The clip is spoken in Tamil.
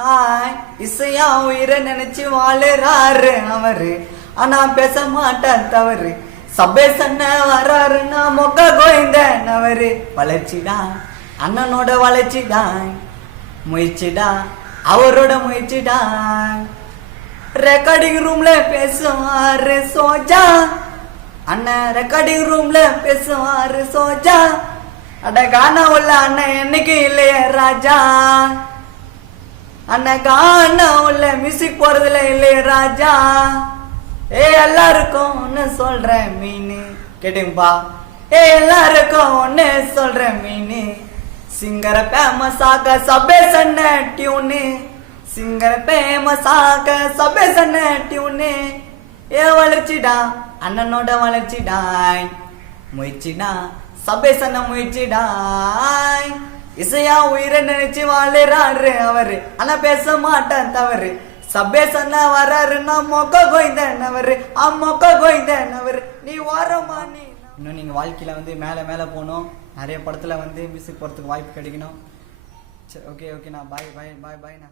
ஹாய் இசையா உயிரை நினைச்சு வாழுறாரு அவரு, ஆனா பேச மாட்டார் தவறு. சபேசன்ன வராருன்னா மொக்க கோயந்தன் அவரு. வளர்ச்சிடா அண்ணனோட வளர்ச்சிதான், முயற்சிடா அவரோட முயற்சிடா. ரெக்கார்டிங் ரூம்ல பேசுவாரு சோஜா, அண்ணன் ரெக்கார்டிங் ரூம்ல பேசுவாரு சோஜா. அட கானா உள்ள அண்ணன் என்னைக்கு இல்லையே ராஜா, அண்ணன் கானா உள்ள மியூசிக் போறதுல இல்லையே ராஜா. எல்லாருக்கும் ஒன்னு சொல்றேன் மீனு கேட்டுங்கப்பா, எல்லாருக்கும் ஒன்னு சொல்றேன் மீனு. சிங்கர பேமஸாக சபேசன்ன டியூனு, சிங்கர பேமஸாக சபேசன்ன டியூனு. வளர்ச்சிடா அண்ணனோட வளர்ச்சிடாய், முயற்சிடா சபேசன்ன முயற்சிடாய். இசையா உயிரை நினைச்சு வாழுறாரு அவரு, ஆனா பேச மாட்டான் தவறு. சபேசன்ன வராருன்னா மொக்க கோய்ந்தன் அவரு, மொக்க கோய்ந்தன் அவரு. நீ வாரமா நீ இன்னும் நீங்க வாழ்க்கையில வந்து மேல மேல போகணும், நிறைய படத்துல வந்து மியூசிக் போறதுக்கு வாய்ப்பு கிடைக்கணும். சரி ஓகே நான் பாய் பாய் பாய் பாய்ண்ணா.